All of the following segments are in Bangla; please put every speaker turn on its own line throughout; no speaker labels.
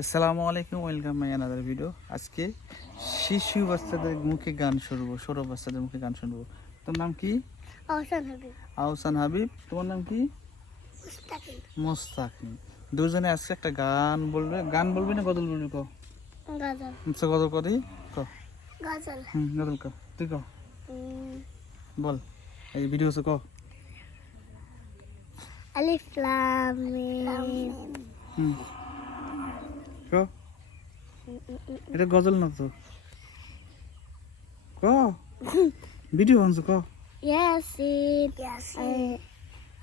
আসসালামু আলাইকুম ওয়েলকাম মাই আনাদার ভিডিও আজকে শিশু বাচ্চাদের মুখে গান শুনব সৌরভ বাচ্চাদের মুখে গান শুনব। তোর নাম কি? আহসান হাবিব। তোমার নাম কি?
মোস্তাকিম।
দুজনে আজকে একটা গান বলবে। গান বলবি না গজল বলবি ক
গাজল।
আচ্ছা গজল করি ক
গাজল।
হুম গজল ক তুই ক বল এই ভিডিও আছে ক
আলিফ লাম মিম।
হুম। ক এটা গজল না তো ক ভিডিও আনছো ক
ইয়াসিন ইয়াসিন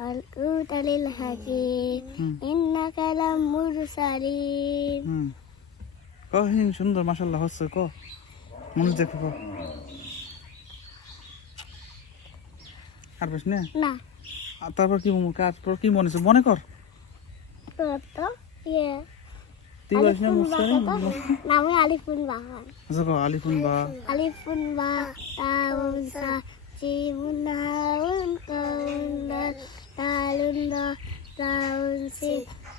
القوت للحكيم
হুম
إنك لمرسلين
হুম ক হিন সুন্দর মাশাল্লাহ হচ্ছে ক মনোজ দেখো ক আর বেশ না
না
আর তারপর কি মনে- তারপর কি মনে হচ্ছে মনে কর
তো তো ইয়ে
তুই বলিস না
তো নামে আলিফুন বাহান
আচ্ছা ক আলিফুন বা
আলিফুন বা তাউন সা জিমুন হাউন কাউন দাল দালুন দা তাউন সি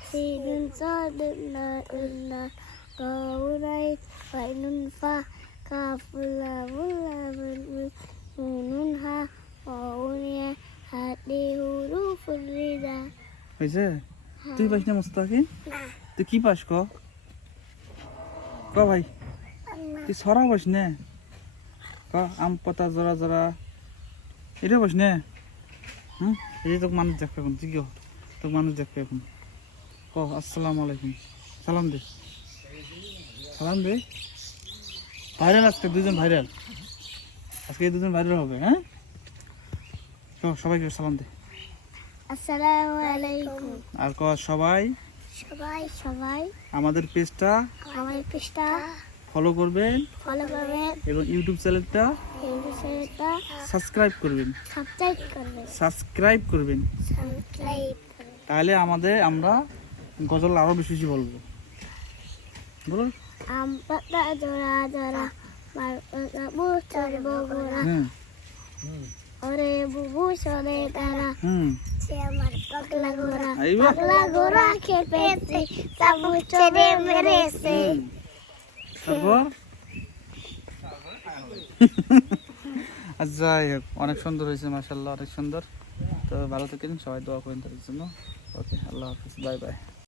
সিনুন সাদুন নাউন দা কাউন আই ফাইনুন ফা কাফুল লামুন লামুন হা কাউন হুরুফুল রিদা
হয়েছে? তুই পাইস না মুস্তাকিম
না।
তুই কি পাস ক? ভাই তুই সরা পাস না। ক আম পাতা জরা জরা। এটা পাস না। হুম? এই তোকে মানুষ দেখবে এখন তুই কি হ? তোকে মানুষ দেখবে এখন ক আসসালামু আলাইকুম। সালাম দে। সালাম দে। ভাইরাল আজকে দুজন ভাইরাল। আজকে দুজন ভাইরাল হবে হ্যাঁ? সবাইকে সালাম দে।
আসসালামু আলাইকুম।
আর ক সবাই
সবাই সবাই।
আমাদের পেজটা
আমার পৃষ্ঠা
ফলো করবেন
ফলো করবেন।
এবং ইউটিউব চ্যানেলটা
এই বিষয়টা
সাবস্ক্রাইব করবেন।
সাবস্ক্রাইব করবেন।
সাবস্ক্রাইব করবেন।
সাবস্ক্রাইব
তাহলে আমাদের আমরা গজল আরও বেশি বেশি বলব। বলুন।
আম পাতা জোড়া জোড়া মার পাতা বুচর বগুড়া।
হুম
ওরে বুবু সরে তারা।
হুম।
আমার পাগলা সাবু ছেড়ে মেরেছে
আর যাই হোক অনেক সুন্দর হয়েছে মাসাল্লাহ অনেক সুন্দর। তো ভালো থাকেন সবাই দোয়া করেন তাদের জন্য। ওকে আল্লাহ হাফিজ বাই বাই।